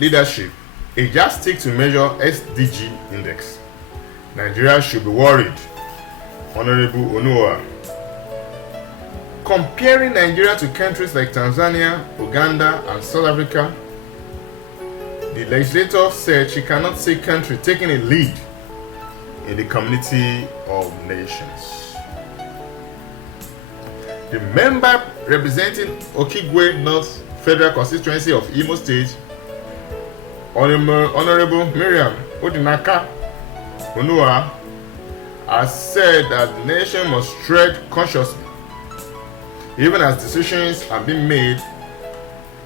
leadership a yardstick to measure SDG index. Nigeria should be worried. Honorable Onuoha. Comparing Nigeria to countries like Tanzania, Uganda, and South Africa, the legislator said she cannot see country taking a lead in the community of nations. The member representing Okigwe North Federal Constituency of Imo State, Honorable Miriam Odinaka Onuoha, has said that the nation must tread cautiously, even as decisions are being made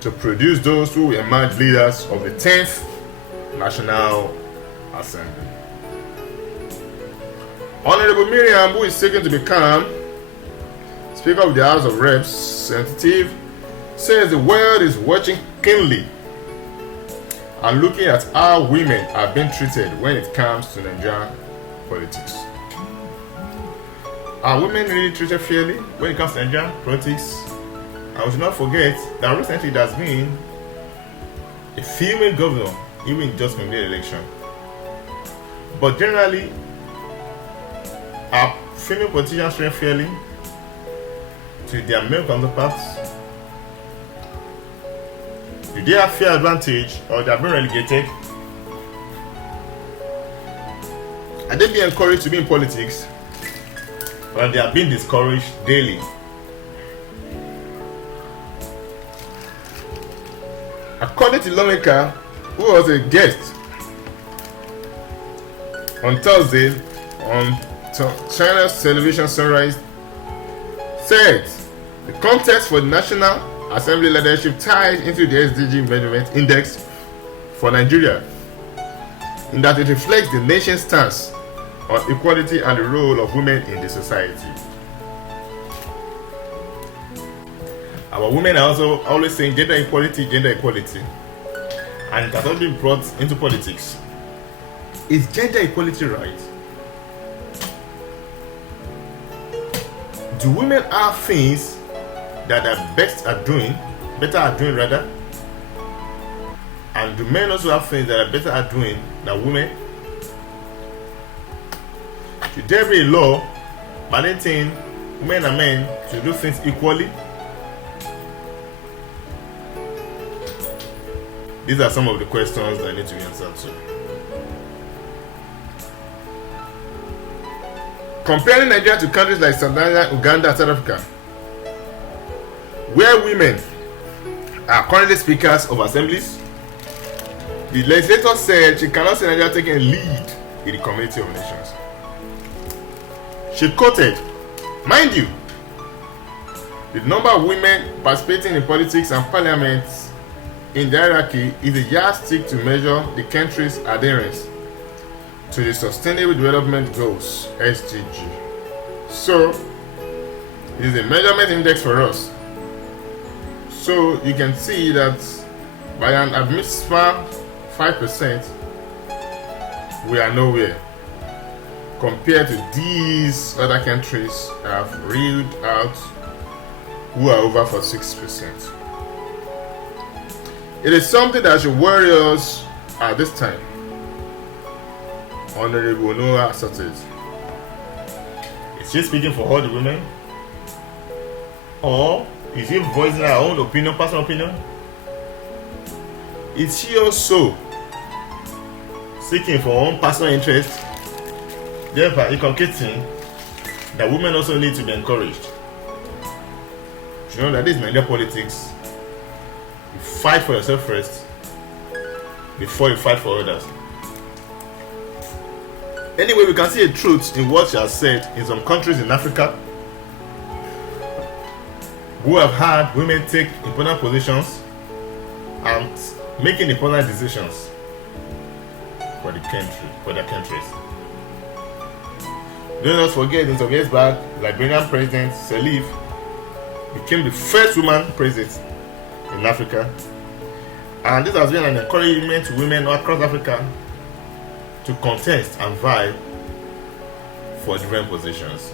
to produce those who will emerge leaders of the 10th National Assembly. Honorable Miriam, who is seeking to become Speaker of the House of Representatives, says the world is watching keenly and looking at how women are being treated when it comes to Nigerian politics. Are women really treated fairly when it comes to Nigerian politics? And we should not forget that recently there has been a female governor, even in just the election. But generally, are female politicians treated fairly to their male counterparts? Do they have fair advantage, or they have been relegated? Are they being encouraged to be in politics, or they are being discouraged daily? According to lawmaker who was a guest on Thursday on China's television Sunrise, said the contest for the National Assembly leadership ties into the SDG measurement index for Nigeria, in that it reflects the nation's stance on equality and the role of women in the society. Our women are also always saying gender equality, and it has not been brought into politics. Is gender equality right? Do women have things that they are better at doing rather? And do men also have things that are better at doing than women? Should there be a law mandating women and men to do things equally? These are some of the questions that need to be answered to. Comparing Nigeria to countries like Tanzania, Uganda, and South Africa, where women are currently speakers of assemblies, the legislator said she cannot see Nigeria taking a lead in the community of nations. She quoted, "Mind you, the number of women participating in politics and parliament in the hierarchy is a yardstick to measure the country's adherence to the Sustainable Development Goals, SDG. So, it is a measurement index for us. So, you can see that by an admissible 5%, we are nowhere compared to these other countries that have reeled out who are over for 6%. It is something that should worry us at this time," Honorable Onuoha asserted. Is she speaking for all the women? Or is she voicing her own opinion, personal opinion? Is she also seeking for her own personal interest, thereby inculcating that women also need to be encouraged? You know that this is Nigerian politics. You fight for yourself first before you fight for others. Anyway, we can see a truth in what she has said in some countries in Africa who have had women take important positions and making important decisions for the country, for their countries. Don't not forget, in some years back, Liberian President Salif became the first woman president in Africa, and this has been an encouragement to women across Africa to contest and vie for different positions.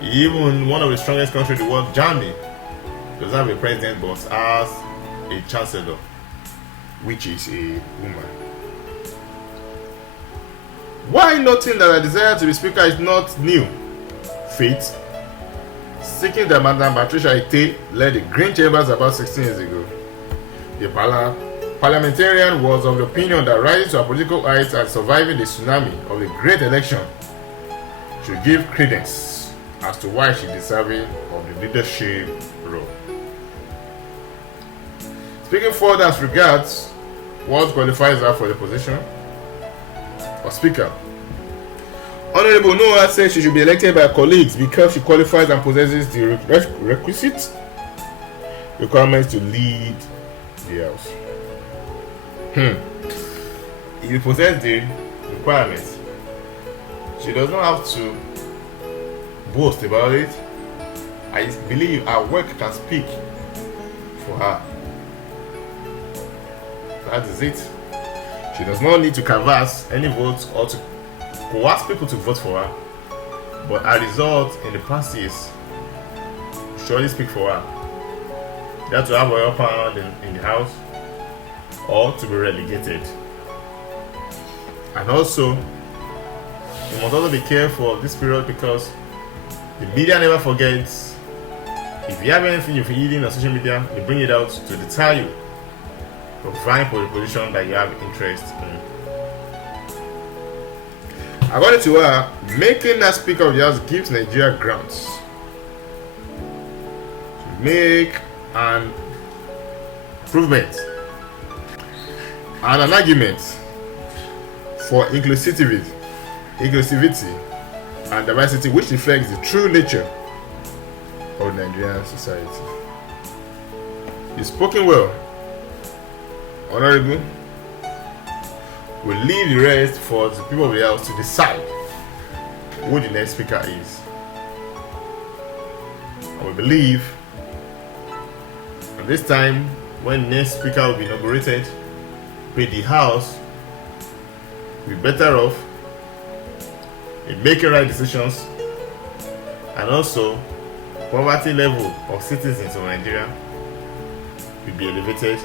Even one of the strongest countries in the world, Germany, doesn't have a president but has a chancellor, which is a woman. Why noting that the desire to be speaker is not new? Faith, seeking that Madam Patricia Ite led the Green Chambers about 16 years ago. The parliamentarian was of the opinion that rising to a political height and surviving the tsunami of the great election should give credence as to why she is deserving of the leadership role. Speaking further as regards what qualifies her for the position of speaker, Honorable Onuoha said she should be elected by her colleagues because she qualifies and possesses the requisite requirements to lead the House. If you possess the requirements, she does not have to boast about it. I believe her work can speak for her. That is it. She does not need to canvass any votes or to coerce people to vote for her, but her results in the past years surely speak for her. You have to have a upper hand in the House or to be relegated. And also, you must also be careful of this period because the media never forgets. If you have anything you're feeding on social media, they bring it out to deter you from vying for the position that you have interest in. According to her, making her Speaker of the House gives Nigeria grounds to make an improvement and an argument for inclusivity and diversity, which reflects the true nature of Nigerian society. You've spoken well, Honorable. We'll leave the rest for the people of the House to decide who the next speaker is. And we believe at this time, when the next speaker will be inaugurated, the House will be better off in making right decisions, and also poverty level of citizens of Nigeria will be elevated,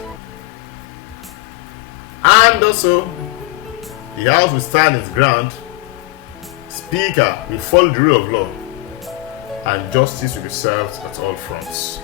and also the House will stand its ground, Speaker will follow the rule of law, and justice will be served at all fronts.